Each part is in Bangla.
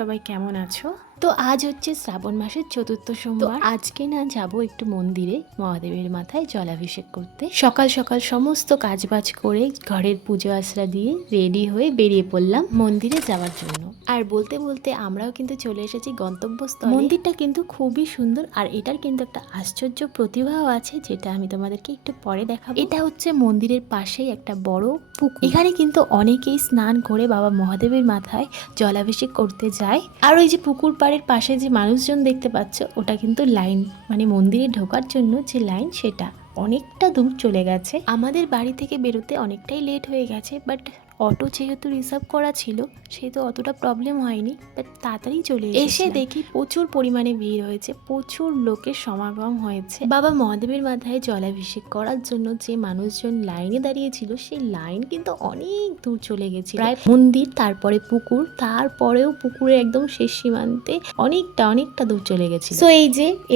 সবাই কেমন আছো? তো আজ হচ্ছে শ্রাবণ মাসের চতুর্থ সোমবার। আজকে না যাব একটু মন্দিরে মহাদেবের মাথায় জলাভিষেক করতে। সকাল সকাল সমস্ত কাজবাজ করে ঘরের পুজো আশ্রা দিয়ে রেডি হয়ে বেরিয়ে পড়লাম মন্দিরে যাওয়ার জন্য। আর বলতে বলতে আমরাও কিন্তু চলে এসেছি গন্তব্যস্থলে। মন্দিরটা কিন্তু খুবই সুন্দর আর এটার কিন্তু একটা আশ্চর্য প্রতিভাও আছে, যেটা আমি তোমাদেরকে একটু পরে দেখাবো। এটা হচ্ছে মন্দিরের পাশেই একটা বড় পুকুর। এখানে কিন্তু অনেকেই স্নান করে বাবা মহাদেবের মাথায় জলাভিষেক করতে যায়। আর ওই যে পুকুর পাড়ের পাশে যে মানুষজন দেখতে পাচ্ছ, ওটা কিন্তু লাইন, মানে মন্দিরে ঢোকার জন্য যে লাইন, সেটা অনেকটা দূর চলে গেছে। আমাদের বাড়ি থেকে বেরোতে অনেকটাই লেট হয়ে গেছে, বাট অটো যেহেতু রিজার্ভ করা ছিল সেহেতু অতটা প্রবলেম হয়নি, বাট তাড়াতাড়ি চলে এসে দেখি প্রচুর পরিমাণে ভিড় হয়েছে, প্রচুর লোকের সমাগম হয়েছে। বাবা মহাদেবের মাথায় জলাভিষেক করার জন্য যে মানুষজন লাইনে দাঁড়িয়েছিল, সেই লাইন কিন্তু অনেক দূর চলে গেছে, প্রায় মন্দির, তারপরে পুকুর, তারপরেও পুকুরের একদম শেষ সীমান্তে অনেকটা দূর চলে গেছে। তো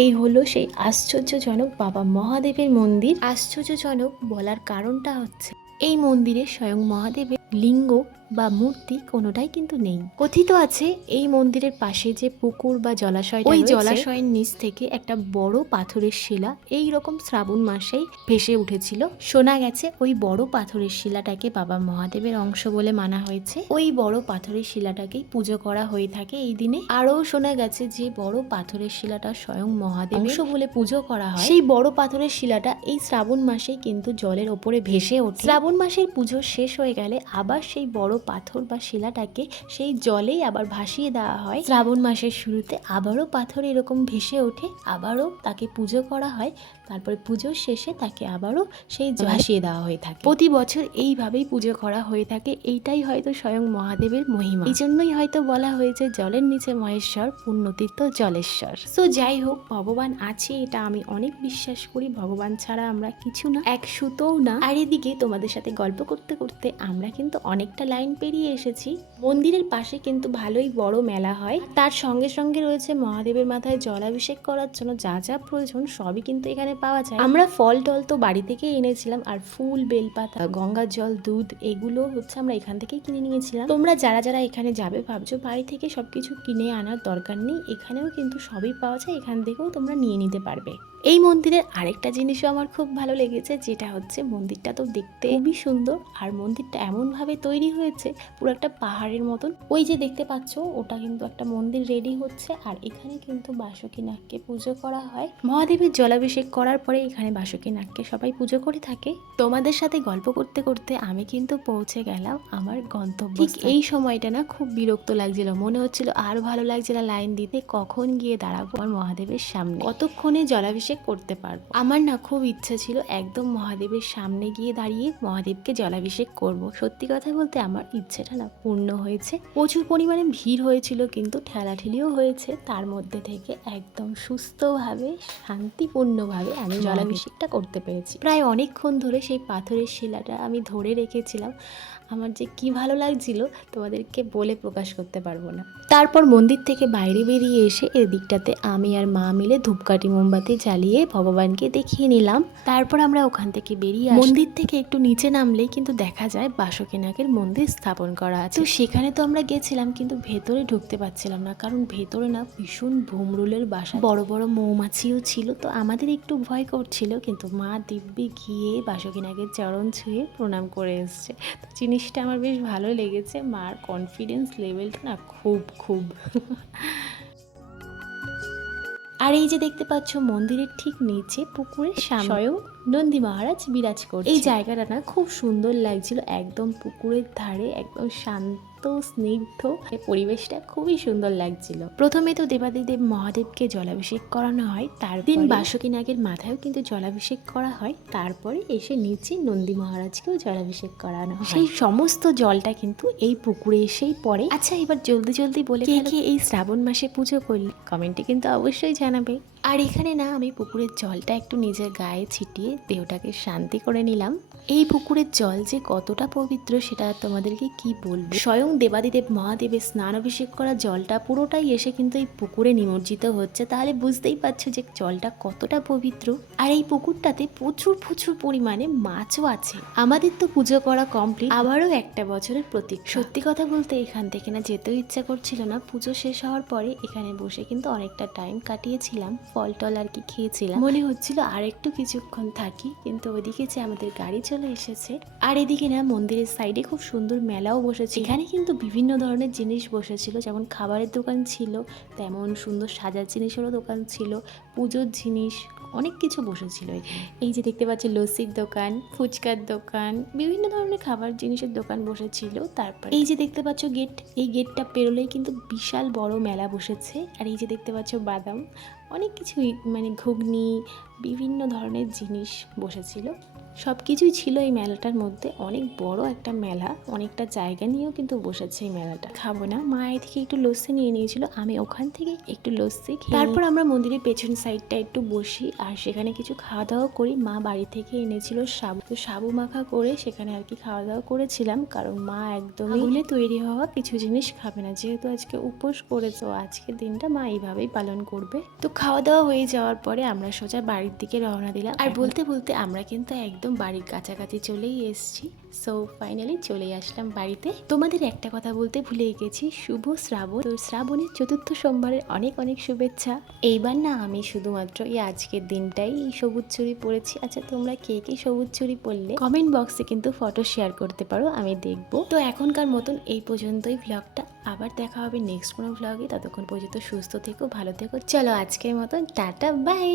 এই হলো সেই আশ্চর্যজনক বাবা মহাদেবের মন্দির। আশ্চর্যজনক বলার কারণটা হচ্ছে এই মন্দিরে স্বয়ং মহাদেবের লিঙ্গ বা মূর্তি কোনোটাই কিন্তু নেই। কথিত আছে এই মন্দিরের পাশে যে পুকুর বা জলাশয়, ওই জলাশয়ের নিচ থেকে একটা বড় পাথরের শিলা এই রকম শ্রাবণ মাসেই ভেসে উঠেছিল। শোনা গেছে ওই বড় পাথরের শিলাটাকে বাবা মহাদেবের অংশ বলে মানা হয়েছে। ওই বড় পাথরের শিলাটাকেই পুজো করা হয়ে থাকে এই দিনে। আরও শোনা গেছে যে বড় পাথরের শিলাটা স্বয়ং মহাদেবের অংশ বলে পুজো করা হয়। সেই বড় পাথরের শিলাটা এই শ্রাবণ মাসেই কিন্তু জলের ওপরে ভেসে ওঠে। শ্রাবণ মাসের পুজো শেষ হয়ে গেলে আবার সেই বড় পাথর বা শিলাটাকে সেই জলেই আবার ভাসিয়ে দেওয়া হয়। শ্রাবণ মাসের শুরুতে আবারও পাথর এরকম ভেসে ওঠে, আবারও তাকে পুজো করা হয়, তারপরে পুজোর শেষে তাকে আবারও সেই ভাসিয়ে দেওয়া হয়ে থাকে। প্রতি বছর এইভাবেই পুজো করা হয়ে থাকে। এইটাই হয়তো স্বয়ং মহাদেবের মহিমা। এই জন্যই হয়তো বলা হয়েছে জলের নিচে মহেশ্বর, পুণ্যতীর্থ জলেশ্বর। তো যাই হোক, ভগবান আছে এটা আমি অনেক বিশ্বাস করি। ভগবান ছাড়া আমরা কিছু না, এক সুতোও না। আর এদিকে তোমাদের সাথে গল্প করতে করতে আমরা কিন্তু অনেকটা লাইন পেরিয়ে এসেছি। মন্দিরের পাশে কিন্তু ভালোই বড় মেলা হয়, তার সঙ্গে সঙ্গে রয়েছে মহাদেবের মাথায় জলাভিষেক করার জন্য যা যা প্রয়োজন সবই কিন্তু এখানে পাওয়া যায়। আমরা ফল টল তো বাড়ি থেকে এনেছিলাম, আর ফুল, বেলপাতা, গঙ্গার জল, দুধ, এগুলো হচ্ছে আমরা এখান থেকেই কিনে নিয়েছিলাম। তোমরা যারা যারা এখানে যাবে ভাবছো বাড়ি থেকে সবকিছু কিনে আনার দরকার নেই, এখানেও কিন্তু সবই পাওয়া যায়, এখান থেকেও তোমরা নিয়ে নিতে পারবে। এই মন্দিরের আরেকটা জিনিসও আমার খুব ভালো লেগেছে, যেটা হচ্ছে মন্দিরটা তো দেখতে খুবই সুন্দর, আর মন্দিরটা এমনভাবে তৈরি হয়েছে পুরো একটা পাহাড়ের মতন। ওই যে দেখতে পাচ্ছ, ওটা কিন্তু একটা মন্দির রেডি হচ্ছে, আর এখানে কিন্তু বাসুকীনাগকে পুজো করা হয়। মহাদেবের জলাভিষেক করার পরে এখানে বাসুকীনাগকে সবাই পুজো করে থাকে। তোমাদের সাথে গল্প করতে করতে আমি কিন্তু পৌঁছে গেলাম আমার গন্তব্য। ঠিক এই সময়টা না খুব বিরক্ত লাগছিল, মনে হচ্ছিল আর ভালো লাগছিল লাইন দিতে, কখন গিয়ে দাঁড়াবো আর মহাদেবের সামনে, কতক্ষণে জলাভিষেক করতে পারবো। আমার না খুব ইচ্ছা ছিল একদম মহাদেবের সামনে গিয়ে দাঁড়িয়ে মহাদেবকে জলাভিষেক করব। সত্যি কথা বলতে আমার ইচ্ছেটা না পূর্ণ হয়েছে। প্রচুর পরিমাণে ভিড় হয়েছিল, কিন্তু ঠেলাঠেলিও হয়েছে, তার মধ্যে থেকে একদম সুস্থভাবে শান্তিপূর্ণভাবে আমি জলাভিষেকটা করতে পেরেছি। প্রায় অনেকক্ষণ ধরে সেই পাথরের শিলাটা আমি ধরে রেখেছিলাম। আমার যে কি ভালো লাগছিল তোমাদেরকে বলে প্রকাশ করতে পারবো না। তারপর মন্দির থেকে বাইরে বেরিয়ে এসে এদিকটাতে আমি আর মা মিলে ধূপকাঠি মোমবাতি জ্বালিয়ে ভগবানকে দেখিয়ে নিলাম। তারপর আমরা ওখান থেকে বেরিয়ে মন্দির থেকে একটু নিচে নামলেই কিন্তু দেখা যায় বাসুকীনাগের মন্দির স্থাপন করা আছে। তো সেখানে তো আমরা গেছিলাম, কিন্তু ভেতরে ঢুকতে পারছিলাম না, কারণ ভেতরে না ভীষণ ভোমরুলের বাসা, বড় বড় মৌমাছিও ছিল। তো আমাদের একটু ভয় করছিল, কিন্তু মা দিব্যি গিয়ে বাসুকীনাগের চরণ ছুঁয়ে প্রণাম করে এসছে। তো জিনিসটা আমার বেশ ভালো লেগেছে। মার কনফিডেন্স লেভেলটা না খুব আর এই যে দেখতে পাচ্ছ মন্দিরের ঠিক নিচে পুকুরের সামনে স্বয়ং নন্দী মহারাজ বিরাজ করছে। এই জায়গাটা না খুব সুন্দর লাগছিল, একদম পুকুরের ধারে, একদম শান্ত স্নিগ্ধ পরিবেশটা খুবই সুন্দর লাগছিল। প্রথমে তো দেবাদিদেব মহাদেবকে জলাভিষেক করানো হয়, তার দিন বাসুকীনাগের মাথায়ও কিন্তু জলাভিষেক করা হয়, তারপরে এসে নিচে নন্দী মহারাজকেও জলাভিষেক করানো হয়। সেই সমস্ত জলটা কিন্তু এই পুকুরে এসেই পড়ে। আচ্ছা, এবার জলদি বলে কে কে এই শ্রাবণ মাসে পুজো করলে কমেন্টে কিন্তু অবশ্যই জানাবে। আর এখানে না আমি পুকুরের জলটা একটু নিজের গায়ে ছিটিয়ে দেহটাকে শান্তি করে নিলাম। এই পুকুরের জল যে কতটা পবিত্র সেটা তোমাদেরকে কি বলবো। স্বয়ং দেবাদিদেব মহাদেবের স্নান অভিষেক করা জলটা পুরোটাই এসে কিন্তু এই পুকুরে নিমজ্জিত হচ্ছে, তাহলে বুঝতেই পারছো যে জলটা কতটা পবিত্র। আর এই পুকুরটাতে প্রচুর প্রচুর পরিমাণে মাছও আছে। আমাদের তো পুজো করা কমপ্লিট, আবারও একটা বছরের প্রতীক। সত্যি কথা বলতে এখান থেকে না যেতেও ইচ্ছা করছিল না। পুজো শেষ হওয়ার পরে এখানে বসে কিন্তু অনেকটা টাইম কাটিয়েছিলাম, ফল টল আর কি খেয়েছিলাম। মনে হচ্ছিল আর একটু কিছুক্ষণ থাকি, কিন্তু ওইদিকে যে আমাদের গাড়ি চলে এসেছে। আর এদিকে না মন্দিরের সাইডে খুব সুন্দর মেলাও বসেছে। এখানে কিন্তু বিভিন্ন ধরনের জিনিস বসেছিল, যেমন খাবারের দোকান ছিল, তেমন সুন্দর সাজার জিনিসেরও দোকান ছিল, পুজোর জিনিস অনেক কিছু বসেছিল এখানে। এই যে দেখতে পাচ্ছি লস্যির দোকান, ফুচকার দোকান, বিভিন্ন ধরনের খাবার জিনিসের দোকান বসেছিল। তারপর এই যে দেখতে পাচ্ছ গেট, এই গেটটা পেরোলেই কিন্তু বিশাল বড় মেলা বসেছে। আর এই যে দেখতে পাচ্ছ বাদাম, অনেক কিছুই মানে ঘুগনি, বিভিন্ন ধরনের জিনিস বসেছিল। সব কিছুই ছিল এই মেলাটার মধ্যে। অনেক বড় একটা মেলা, অনেকটা জায়গা নিয়েও কিন্তু বসেছে এই মেলাটা। খাবো না, মায়ের থেকে একটু লস্যি নিয়ে নিয়েছিল, আমি ওখান থেকে একটু লস্যি খেয়ে তারপর আমরা মন্দিরের পেছন সাইডটা একটু বসি আর সেখানে কিছু খাওয়া দাওয়া করি। মা বাড়ি থেকে এনেছিল সাবু, তো সাবু মাখা করে সেখানে আর কি খাওয়া দাওয়া করেছিলাম, কারণ মা একদমই আগুনে তৈরি হওয়া কিছু জিনিস খাবে না, যেহেতু আজকে উপোস করেছে। আজকের দিনটা মা এইভাবেই পালন করবে। তো খাওয়া দাওয়া হয়ে যাওয়ার পরে আমরা সোজা বাড়ির দিকে রওনা দিলাম। আর বলতে বলতে আমরা কিন্তু একদম বাড়ির কাছাকাছি চলেই এসেছি। সো ফাইনালি চলে আসলাম বাড়িতে। তোমাদের একটা কথা বলতে ভুলে গেছি, শুভ শ্রাবণ। তো শ্রাবণের চতুর্থ সোমবারের অনেক অনেক শুভেচ্ছা। এইবার না আমি শুধুমাত্র এই আজকের দিনটাই সবুজ চুড়ি পরেছি। আচ্ছা তোমরা কে কে সবুজ চুড়ি পরলে কমেন্ট বক্সে কিন্তু ফটো শেয়ার করতে পারো, আমি দেখবো। তো এখনকার মতন এই পর্যন্তই ভ্লগটা, আবার দেখা হবে নেক্সট কোনো ভ্লগে। ততক্ষণ পর্যন্ত সুস্থ থেকো, ভালো থেকো। চলো আজকের মতন টাটা, বাই।